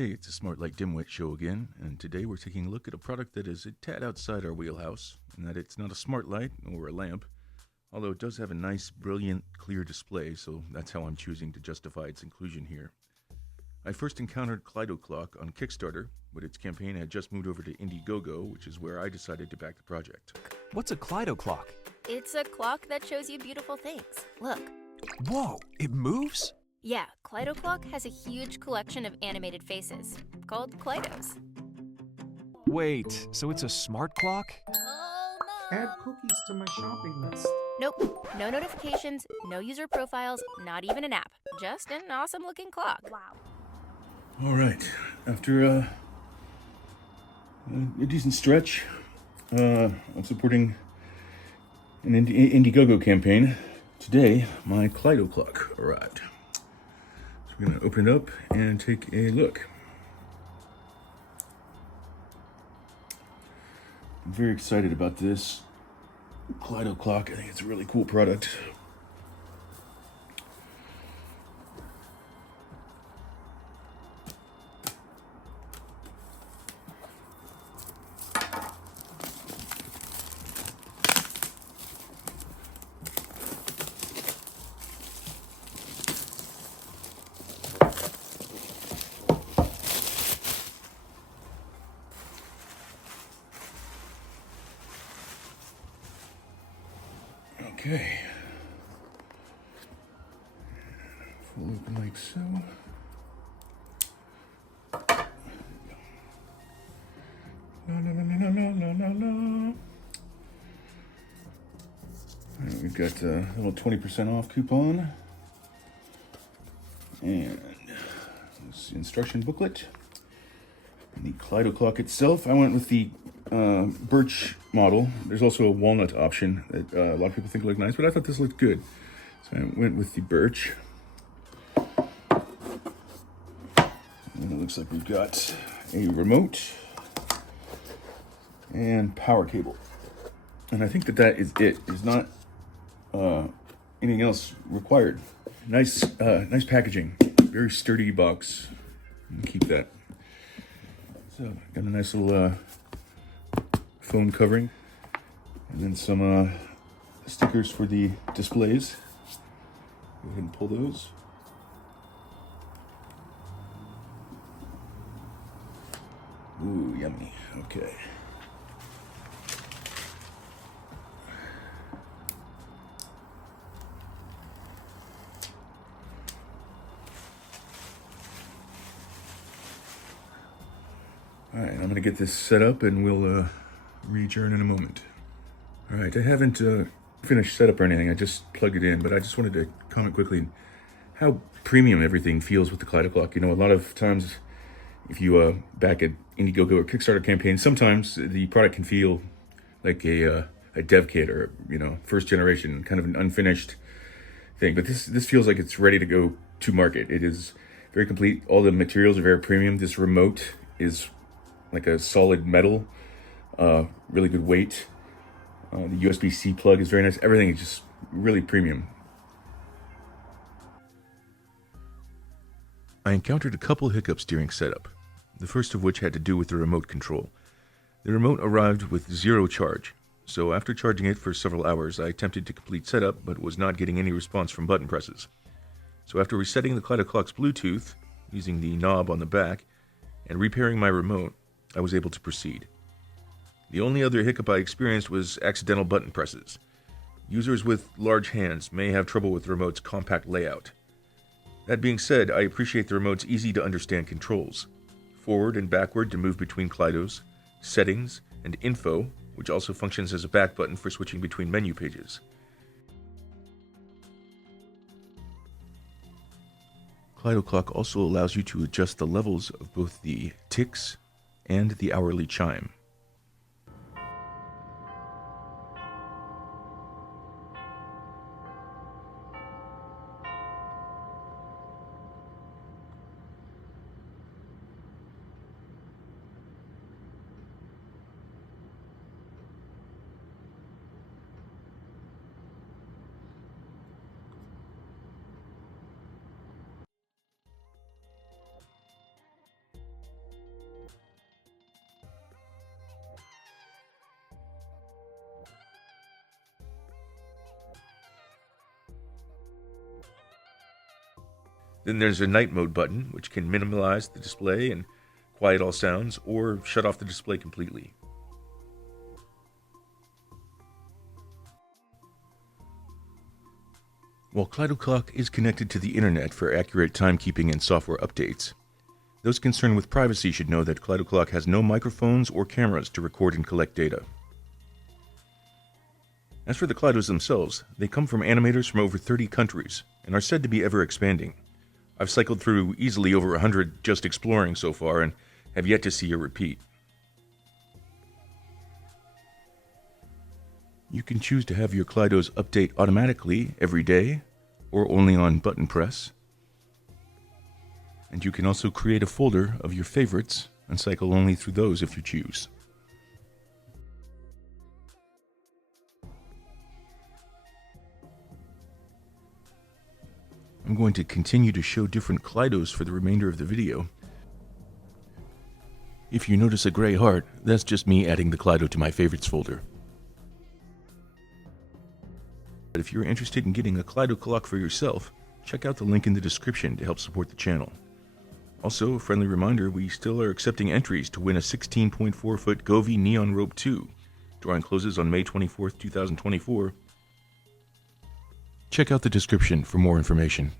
Hey, it's a Smart Light Dimwit show again, and today we're taking a look at a product that is a tad outside our wheelhouse, in that it's not a smart light or a lamp, although it does have a nice, brilliant, clear display, so that's how I'm choosing to justify its inclusion here. I first encountered Klydoclock on Kickstarter, but its campaign had just moved over to Indiegogo, which is where I decided to back the project. What's a Klydoclock? It's a clock that shows you beautiful things. Look. Whoa, it moves? Yeah, Klydoclock has a huge collection of animated faces, called Klydos. Wait, so it's a smart clock? Oh no! Add cookies to my shopping list. Nope, no notifications, no user profiles, not even an app. Just an awesome looking clock. Wow. Alright, after a decent stretch of supporting an Indiegogo campaign, today my Klydoclock arrived. So we're going to open it up and take a look. I'm very excited about this Klydoclock. I think it's a really cool product. Okay. Full open like so. La la la la la la la la. Alright, we've got a little 20% off coupon. And this instruction booklet. And the Klydoclock itself, I went with the birch model. There's also a walnut option that a lot of people think look nice, but I thought this looked good. So I went with the birch. And it looks like we've got a remote and power cable. And I think that is it. There's not anything else required. Nice packaging. Very sturdy box. Keep that. So got a nice little phone covering, and then some stickers for the displays. Go ahead and pull those. Ooh, yummy. Okay. All right, I'm gonna get this set up and we'll re-adjourn in a moment. All right, I haven't finished setup or anything. I just plugged it in, but I just wanted to comment quickly how premium everything feels with the Klydoclock. You know, a lot of times if you back at Indiegogo or Kickstarter campaigns, sometimes the product can feel like a dev kit or, you know, first generation, kind of an unfinished thing. But this feels like it's ready to go to market. It is very complete. All the materials are very premium. This remote is like a solid metal, really good weight. The USB-C plug is very nice. Everything is just really premium. I encountered a couple hiccups during setup, the first of which had to do with the remote control. The remote arrived with zero charge, so after charging it for several hours, I attempted to complete setup, but was not getting any response from button presses. So after resetting the Klydoclock's Bluetooth, using the knob on the back, and repairing my remote, I was able to proceed. The only other hiccup I experienced was accidental button presses. Users with large hands may have trouble with the remote's compact layout. That being said, I appreciate the remote's easy to understand controls. Forward and backward to move between Klydos, settings, and info, which also functions as a back button for switching between menu pages. Klydoclock also allows you to adjust the levels of both the ticks and the hourly chime. Then there's a night mode button, which can minimize the display and quiet all sounds, or shut off the display completely. While Klydoclock is connected to the internet for accurate timekeeping and software updates, those concerned with privacy should know that Klydoclock has no microphones or cameras to record and collect data. As for the Klydos themselves, they come from animators from over 30 countries and are said to be ever expanding. I've cycled through easily over 100 just exploring so far and have yet to see a repeat. You can choose to have your Klydos update automatically every day or only on button press. And you can also create a folder of your favorites and cycle only through those if you choose. I'm going to continue to show different Klydos for the remainder of the video. If you notice a gray heart, that's just me adding the Klydo to my favorites folder. But if you're interested in getting a Klydoclock for yourself, check out the link in the description to help support the channel. Also, a friendly reminder, we still are accepting entries to win a 16.4-foot Govee Neon Rope 2. Drawing closes on May 24th, 2024. Check out the description for more information.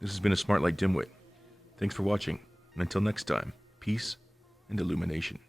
This has been a Smart Light Dimwit. Thanks for watching, and until next time, peace and illumination.